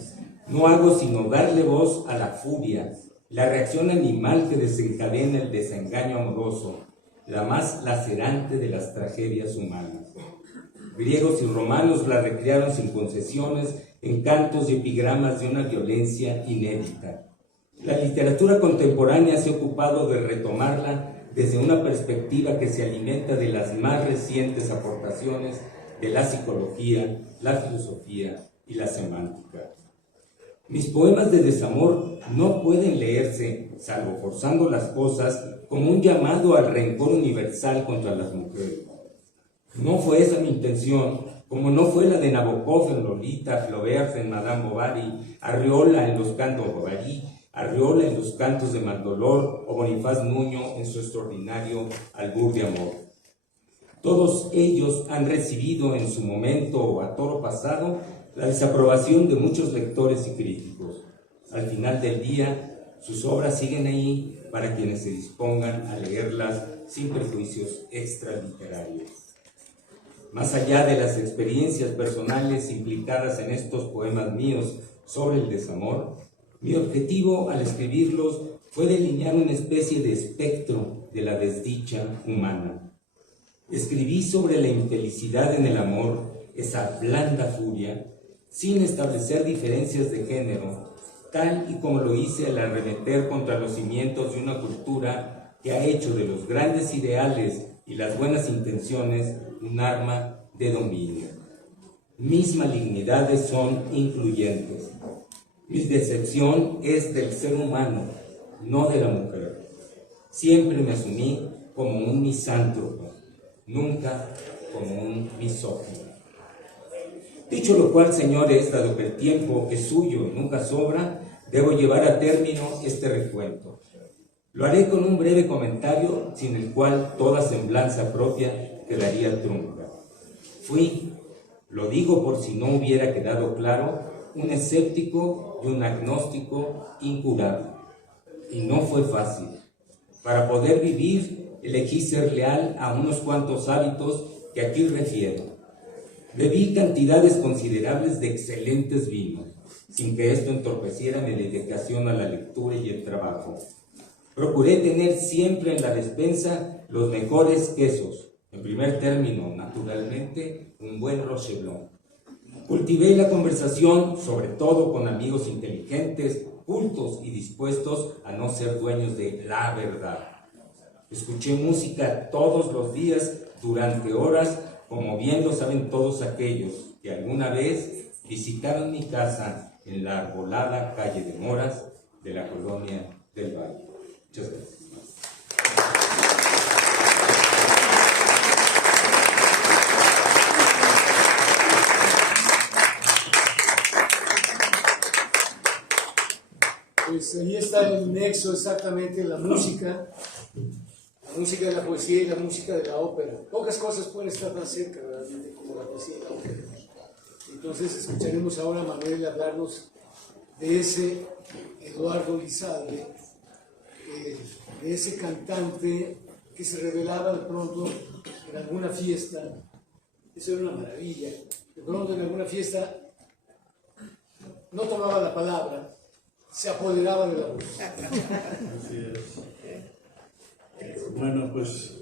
no hago sino darle voz a la furia, la reacción animal que desencadena el desengaño amoroso, la más lacerante de las tragedias humanas. Griegos y romanos la recrearon sin concesiones en cantos y epigramas de una violencia inédita. La literatura contemporánea se ha ocupado de retomarla desde una perspectiva que se alimenta de las más recientes aportaciones de la psicología, la filosofía y la semántica. Mis poemas de desamor no pueden leerse, salvo forzando las cosas, como un llamado al rencor universal contra las mujeres. No fue esa mi intención, como no fue la de Nabokov en Lolita, Flaubert en Madame Bovary, Arriola en los cantos Bovary, Arriola en los cantos de Mandolor o Bonifaz Nuño en su extraordinario Albur de Amor. Todos ellos han recibido en su momento o a toro pasado la desaprobación de muchos lectores y críticos. Al final del día, sus obras siguen ahí para quienes se dispongan a leerlas sin prejuicios extraliterarios. Más allá de las experiencias personales implicadas en estos poemas míos sobre el desamor, mi objetivo al escribirlos fue delinear una especie de espectro de la desdicha humana. Escribí sobre la infelicidad en el amor, esa blanda furia, sin establecer diferencias de género, tal y como lo hice al arremeter contra los cimientos de una cultura que ha hecho de los grandes ideales y las buenas intenciones un arma de dominio. Mis malignidades son incluyentes. Mi decepción es del ser humano, no de la mujer. Siempre me asumí como un misántropo, nunca como un misógino. Dicho lo cual, señores, dado que el tiempo es suyo y nunca sobra, debo llevar a término este recuento. Lo haré con un breve comentario, sin el cual toda semblanza propia quedaría trunca. Fui, lo digo por si no hubiera quedado claro, un escéptico y un agnóstico incurable. Y no fue fácil. Para poder vivir, elegí ser leal a unos cuantos hábitos que aquí refiero. Bebí cantidades considerables de excelentes vinos, sin que esto entorpeciera mi dedicación a la lectura y el trabajo. Procuré tener siempre en la despensa los mejores quesos. En primer término, naturalmente, un buen Rocher Blanc. Cultivé la conversación, sobre todo con amigos inteligentes, cultos y dispuestos a no ser dueños de la verdad. Escuché música todos los días durante horas, como bien lo saben todos aquellos que alguna vez visitaron mi casa en la arbolada calle de Moras de la colonia del Valle. Muchas gracias. Pues ahí está el nexo exactamente, la música de la poesía y la música de la ópera. Pocas cosas pueden estar tan cerca realmente como la poesía y la ópera. Entonces escucharemos ahora a Manuel hablarnos de ese Eduardo Lizalde, de ese cantante que se revelaba de pronto en alguna fiesta. Eso era una maravilla. De pronto en alguna fiesta no tomaba la palabra, se apoderaba de la voz. Así es. Bueno, pues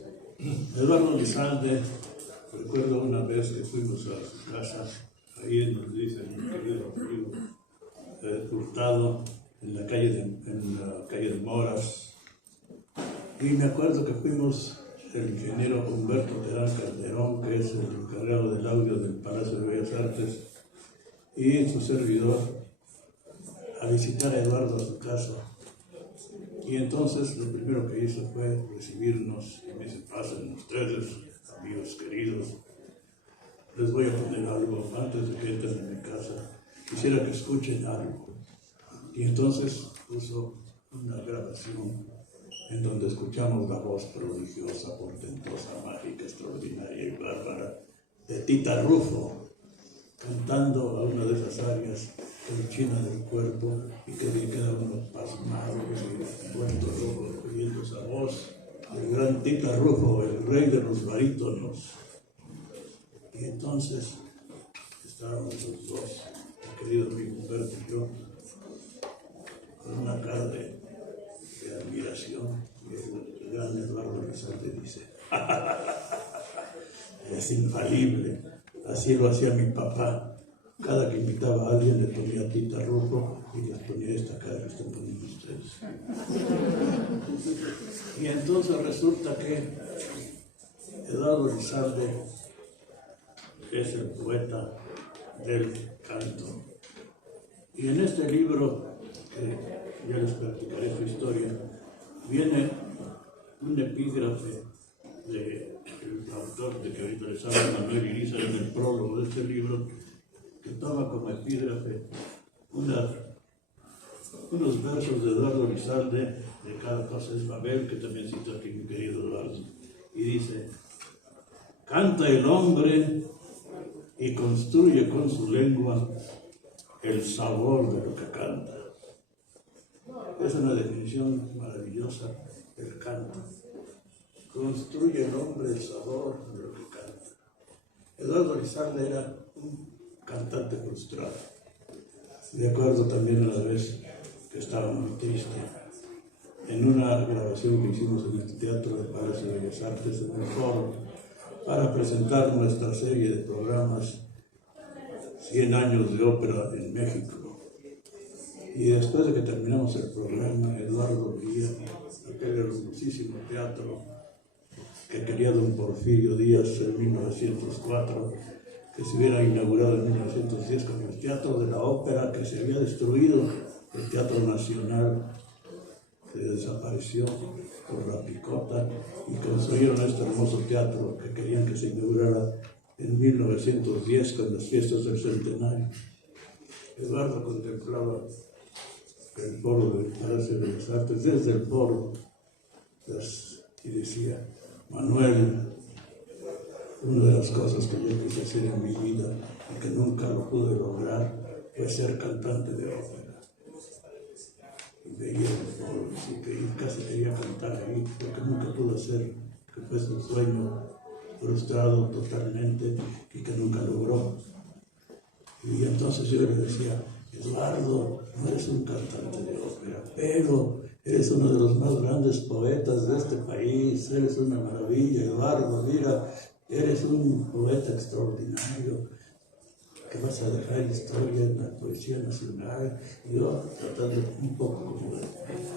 Eduardo Lizalde, recuerdo una vez que fuimos a su casa, ahí en donde dice mi querido amigo Hurtado, en la calle de Moras, y me acuerdo que fuimos el ingeniero Humberto Terán Calderón, que es el encargado del audio del Palacio de Bellas Artes, y su servidor, a visitar a Eduardo a su casa. Y entonces lo primero que hizo fue recibirnos, y me dice: pasen ustedes, amigos queridos, les voy a poner algo antes de que entren en mi casa, quisiera que escuchen algo. Y entonces puso una grabación en donde escuchamos la voz prodigiosa, portentosa, mágica, extraordinaria y bárbara de Tita Rufo, cantando a una de esas áreas que enchina del cuerpo y que le queda uno pasmado y vuelto loco oyendo esa voz. El gran Tita Rufo, el rey de los barítonos. Y entonces estábamos los dos, el querido amigo Humberto y yo, con una cara de admiración. Y el gran Eduardo Lizalde dice: es infalible, así lo hacía mi papá. Cada que invitaba a alguien le ponía Tita Rufo y les ponía esta cara que están poniendo ustedes. Y entonces resulta que Eduardo Lizalde es el poeta del canto. Y en este libro, que ya les platicaré su historia, viene un epígrafe del autor de que ahorita les habla, Manuel Irizar, en el prólogo de este libro, que toma como epígrafe unos versos de Eduardo Lizalde, de Cada cosa es Babel, que también cita aquí mi querido Eduardo, y dice: canta el hombre y construye con su lengua el sabor de lo que canta. Es una definición maravillosa del canto. Construye el hombre el sabor de lo que canta. Eduardo Lizalde era un cantante frustrado. De acuerdo también a la vez que estaba muy triste. En una grabación que hicimos en el Teatro de Palacio de Bellas Artes, en el Foro, para presentar nuestra serie de programas 100 años de ópera en México. Y después de que terminamos el programa, Eduardo veía aquel hermosísimo teatro que quería don Porfirio Díaz en 1904, que se hubiera inaugurado en 1910 con el Teatro de la Ópera, que se había destruido, el Teatro Nacional, que desapareció por la picota, y construyeron este hermoso teatro que querían que se inaugurara en 1910 con las fiestas del centenario. Eduardo contemplaba el foro del Palacio de las Artes, desde el foro, y decía: Manuel, una de las cosas que yo quise hacer en mi vida y que nunca lo pude lograr fue ser cantante de ópera. Y veía el foro y casi quería cantar ahí, porque nunca pudo hacer, que fue su sueño frustrado totalmente y que nunca logró. Y entonces yo le decía: Eduardo, no eres un cantante de ópera, pero eres uno de los más grandes poetas de este país, eres una maravilla, Eduardo, mira, eres un poeta extraordinario, que vas a dejar historia en la poesía nacional. Y yo tratando un poco como de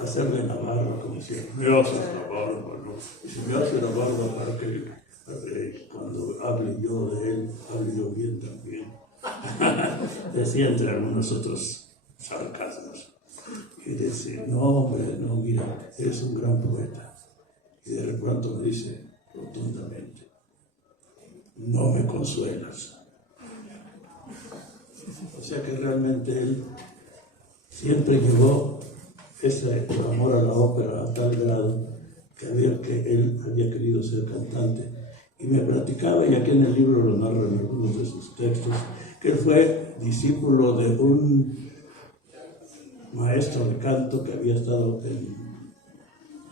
hacerle la barba, como si me haces la barba, ¿no? Y si me hace la barba para que cuando hable yo de él, hable yo bien también. Decía entre algunos otros sarcasmos. Y decía: no, hombre, no, mira, eres un gran poeta. Y de pronto me dice rotundamente: no me consuelas. O sea que realmente él siempre llevó ese amor a la ópera a tal grado que él había querido ser cantante. Y me platicaba, y aquí en el libro lo narro en algunos de sus textos, que él fue discípulo de un maestro de canto que había estado en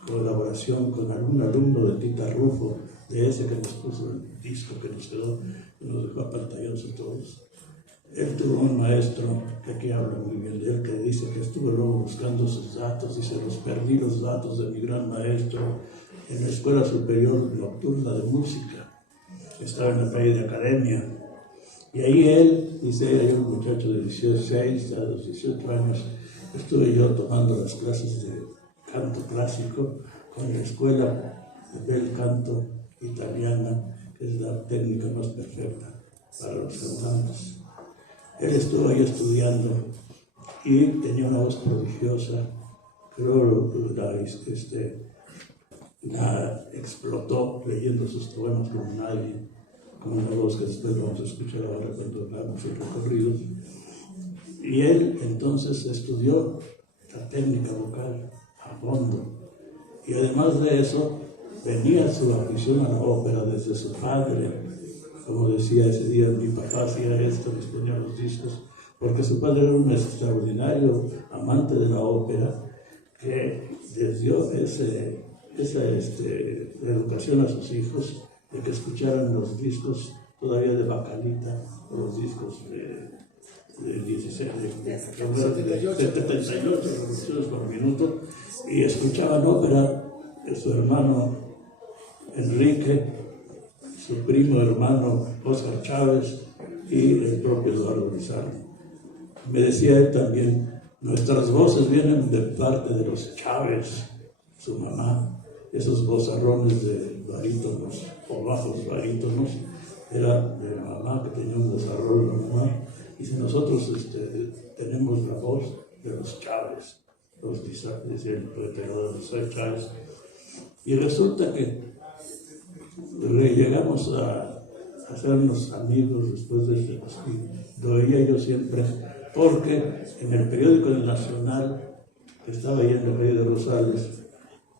colaboración con algún alumno de Tita Rufo, de ese que nos puso el disco que nos quedó, que nos dejó apantallados a todos. Él tuvo un maestro, que aquí habla muy bien de él, que dice que estuvo luego buscando sus datos y se los perdí, los datos de mi gran maestro, en la Escuela Superior Nocturna de Música. Estaba en la calle de Academia. Y ahí él, dice, era yo un muchacho de 16 a los 18 años, estuve yo tomando las clases de canto clásico con la Escuela de Bel Canto Italiana, que es la técnica más perfecta para los cantantes. Él estuvo ahí estudiando y tenía una voz prodigiosa. Creo la explotó leyendo sus poemas como nadie, con una voz que después vamos a escuchar ahora cuando hagamos el recorrido. Y él entonces estudió la técnica vocal a fondo. Y además de eso, venía su afición a la ópera desde su padre. Como decía ese día, mi papá hacía esto, les ponía los discos, porque su padre era un extraordinario amante de la ópera, que les dio esa educación a sus hijos, de que escucharan los discos todavía de Bacalita, o los discos de 78 revoluciones por minuto, y escuchaban ópera de su hermano Enrique, su primo hermano Óscar Chávez y el propio Eduardo Lizalde. Me decía él también, nuestras voces vienen de parte de los Chávez, su mamá. Esos vozarrones de barítonos o bajos barítonos era de la mamá, que tenía un vozarrón la mamá. Y si nosotros tenemos la voz de los Chávez, decía el poeta de Chávez. Y resulta que llegamos a hacernos amigos después de este castillo. Lo veía yo siempre, porque en el periódico El Nacional, que estaba ahí en el Rey de Rosales,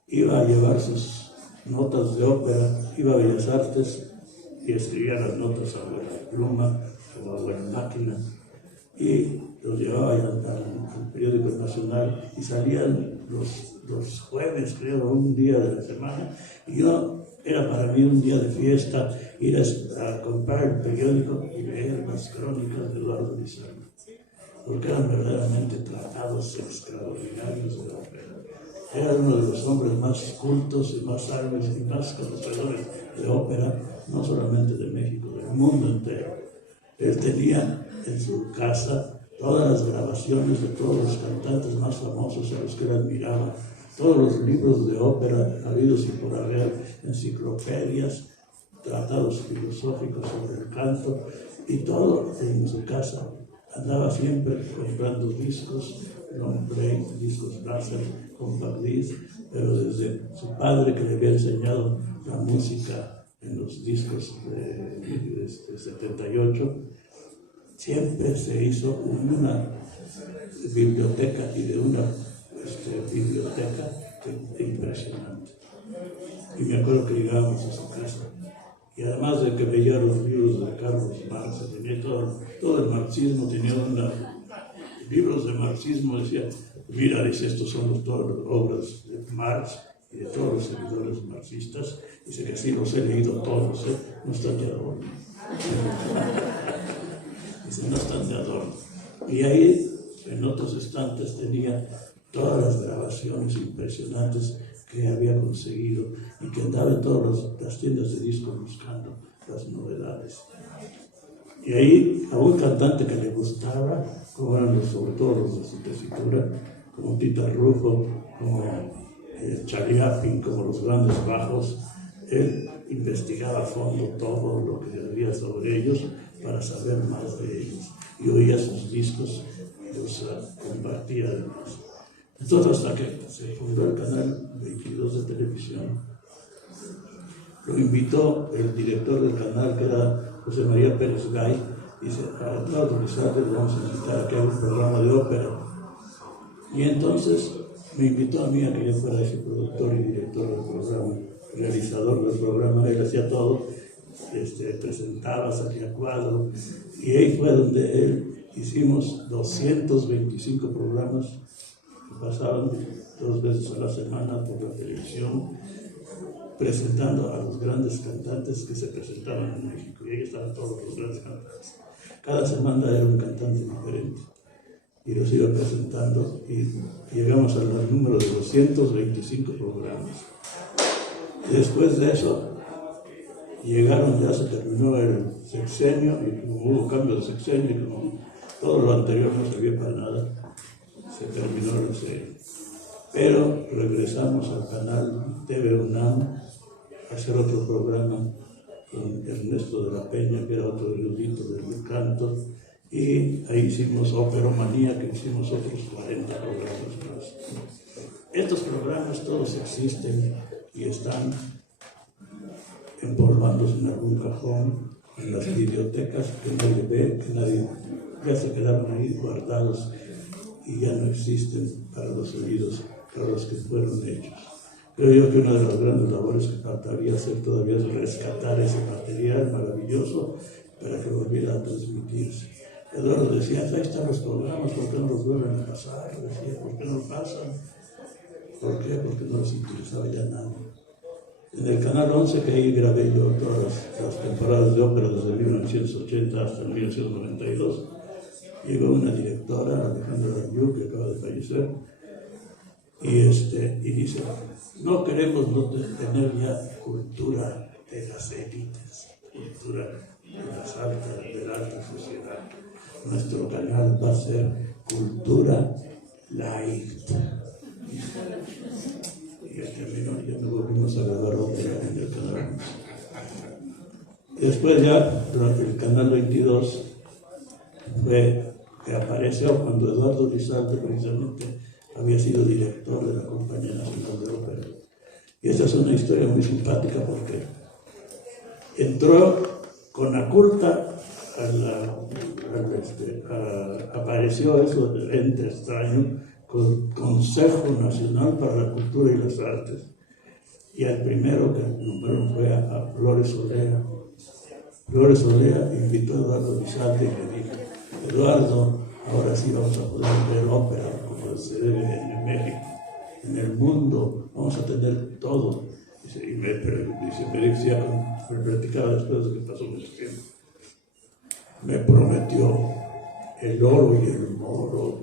iba a llevar sus notas de ópera, iba a Bellas Artes y escribía las notas a buena pluma o a buena máquina, y los llevaba al periódico Nacional, y salían los jueves, creo, un día de la semana, y era para mí un día de fiesta ir a comprar el periódico y leer las crónicas de Eduardo Lizalde, porque eran verdaderamente tratados extraordinarios de la ópera. Era uno de los hombres más cultos y más sabios y más conocedores de ópera, no solamente de México, del mundo entero. Él tenía en su casa todas las grabaciones de todos los cantantes más famosos a los que él admiraba, todos los libros de ópera habidos y por haber, enciclopedias, tratados filosóficos sobre el canto, y todo en su casa. Andaba siempre comprando discos, long play, discos láser, compact disc, pero desde su padre, que le había enseñado la música en los discos de 78, siempre se hizo una biblioteca, y de una biblioteca impresionante. Y me acuerdo que llegábamos a su casa, y además de que veía los libros de Carlos Marx, tenía todo el marxismo, tenía libros de marxismo, decía, mira, dice, estos son todas las obras de Marx y de todos los seguidores marxistas. Dice que sí, los he leído todos, no están de adorno. Dice, no están de adorno. Y ahí, en otros estantes, tenía todas las grabaciones impresionantes que había conseguido, y que andaba en todas las tiendas de discos buscando las novedades. Y ahí, a un cantante que le gustaba, como eran sobre todo los de su tesitura, como Tita Rufo, como Charlie Chaplin, como los grandes bajos, él investigaba a fondo todo lo que había sobre ellos para saber más de ellos, y oía sus discos y los compartía además. Entonces, hasta que se fundó el canal 22 de televisión, lo invitó el director del canal, que era José María Pérez Gay, y dice, a Eduardo Lizalde le vamos a invitar a que haga un programa de ópera. Y entonces me invitó a mí a que yo fuera ese productor y director del programa, realizador del programa. Él hacía todo, presentaba, salía cuadro, y ahí fue donde él hicimos 225 programas que pasaban 2 veces a la semana por la televisión, presentando a los grandes cantantes que se presentaban en México. Y ahí estaban todos los grandes cantantes. Cada semana era un cantante diferente, y los iba presentando, y llegamos al número de 225 programas. Después de eso, ya se terminó el sexenio, y como hubo cambio de sexenio, y como todo lo anterior no servía para nada, se terminó el sexenio. Pero regresamos al canal TV UNAM a hacer otro programa con Ernesto de la Peña, que era otro erudito del canto, y ahí hicimos Operomanía, que hicimos otros 40 programas más. Estos programas todos existen y están empolvándose en algún cajón, en las bibliotecas, que nadie ve, que nadie, ya se quedaron ahí guardados y ya no existen para los oídos que los que fueron hechos. Creo yo que una de las grandes labores que faltaría hacer todavía es rescatar ese material maravilloso para que volviera a transmitirse. Eduardo decía, ahí están los programas, ¿por qué no los vuelven a pasar? Decía, ¿por qué no pasan? ¿Por qué? Porque no les interesaba ya nada. En el Canal 11, que ahí grabé yo todas las temporadas de ópera desde 1980 hasta 1992, llegó una directora, Alejandra Rayú, que acaba de fallecer, y dice, no queremos no tener ya cultura de las élites, cultura de la alta sociedad. Nuestro canal va a ser cultura light. Y al término ya no volvimos a grabar ópera en el canal. Después ya, el canal 22 fue que apareció cuando Eduardo Lizalde precisamente había sido director de la Compañía Nacional de Ópera. Y esta es una historia muy simpática porque entró con la culta apareció eso del ente extraño, con Consejo Nacional para la Cultura y las Artes. Y el primero que nombraron fue a Flores Olea. Flores Olea invitó a Eduardo Lizalde y le dijo, Eduardo, ahora sí vamos a poder ver ópera como se debe en México, en el mundo, vamos a tener todo. Y me decía, me platicaba después de que pasó mucho tiempo, me prometió el oro y el moro,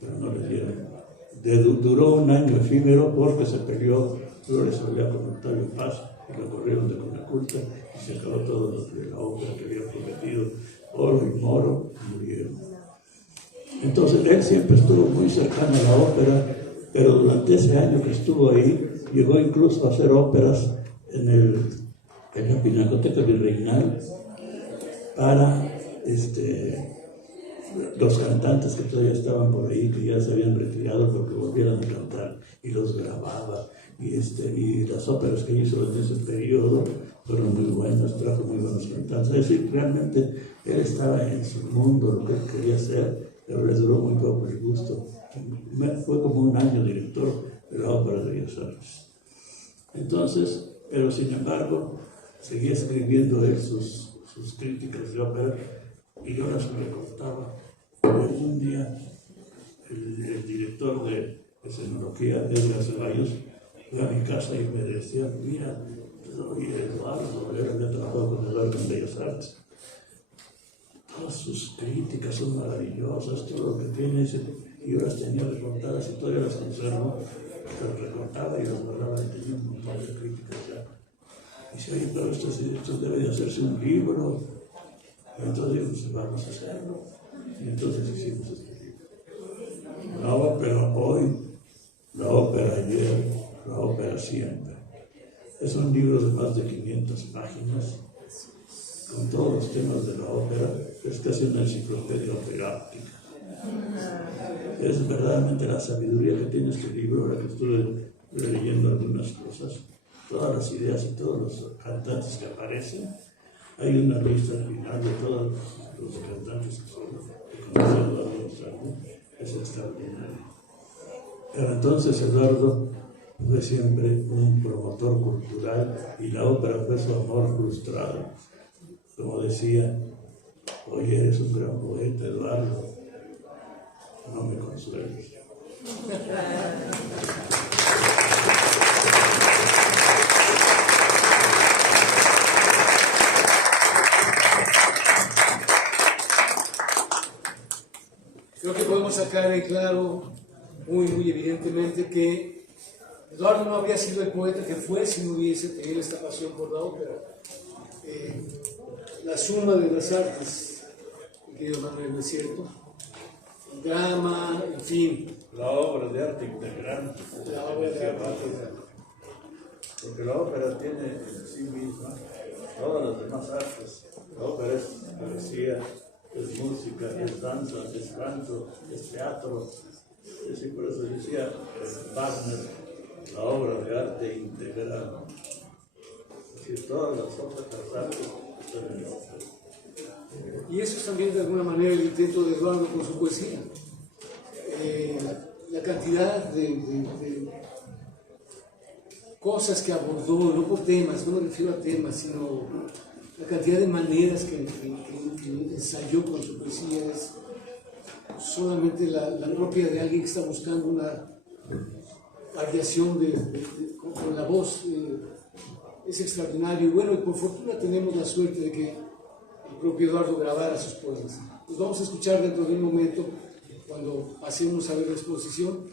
pero no le dieron. Duró un año efímero porque se peleó Flores Olea con Octavio Paz y lo corrieron de Conaculta y se acabó todo lo de la ópera que había prometido, oro y moro, murieron. Entonces él siempre estuvo muy cercano a la ópera, pero durante ese año que estuvo ahí, llegó incluso a hacer óperas en la Pinacoteca Virreinal para los cantantes que todavía estaban por ahí, que ya se habían retirado, porque volvieran a cantar, y los grababa. Y las óperas que hizo en ese periodo fueron muy buenas, trajo muy buenos cantantes. Es decir, realmente él estaba en su mundo, lo que él quería hacer, pero le duró muy poco el gusto. Fue como un año director de la Ópera de Bellas Artes. Entonces, pero sin embargo, seguía escribiendo él sus críticas de ópera y yo las recortaba. Y un día el director de escenografía, Edgar Ceballos, fue a mi casa y me decía, mira, oye, Eduardo, él había trabajado con Eduardo en Bellas Artes. Todas sus críticas son maravillosas, todo lo que tiene, y yo las tenía recortadas y todavía las conservo. Las recortaba y las guardaba y tenía un montón de críticas ya. Y dice, oye, pero esto debe de hacerse un libro. Y entonces digo, pues vamos a hacerlo. Y entonces hicimos este libro. La ópera hoy, la ópera ayer, la ópera siempre. Es un libro de más de 500 páginas, con todos los temas de la ópera. Es casi una enciclopedia operática. Es verdaderamente la sabiduría que tiene este libro, ahora que estuve leyendo algunas cosas, todas las ideas y todos los cantantes que aparecen. Hay una lista al final de todos los cantantes que conoce Eduardo Lizalde. Es extraordinario. Pero entonces Eduardo fue siempre un promotor cultural y la ópera fue su amor frustrado. Como decía, oye, eres un gran poeta, Eduardo, no me consueles. Creo que podemos sacar en claro muy evidentemente que Eduardo no habría sido el poeta que fue si no hubiese tenido esta pasión por la ópera. La suma de las artes, mi querido Manuel, ¿no es cierto? El drama, en fin. La obra de arte integral. La obra de arte integral. Porque la ópera tiene en sí misma todas las demás artes. La ópera es poesía, es música, es danza, es canto, es teatro. Es decir, por eso decía Wagner, la obra de arte integral. Es decir, todas las otras artes están en la ópera. Y eso es también de alguna manera el intento de Eduardo con su poesía. La cantidad de cosas que abordó, no por temas, no me refiero a temas, sino la cantidad de maneras que ensayó con su poesía es solamente la propia de alguien que está buscando una variación con la voz. Es extraordinario. Bueno, y por fortuna tenemos la suerte de que el propio Eduardo grabara sus poemas. Los vamos a escuchar dentro de un momento, cuando pasemos a ver la exposición.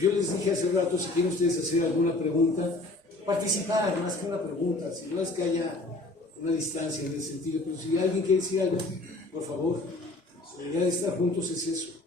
Yo les dije hace rato, si quieren ustedes hacer alguna pregunta, participar más que una pregunta, si no es que haya una distancia en ese sentido, pero si alguien quiere decir algo, por favor, la idea de estar juntos es eso.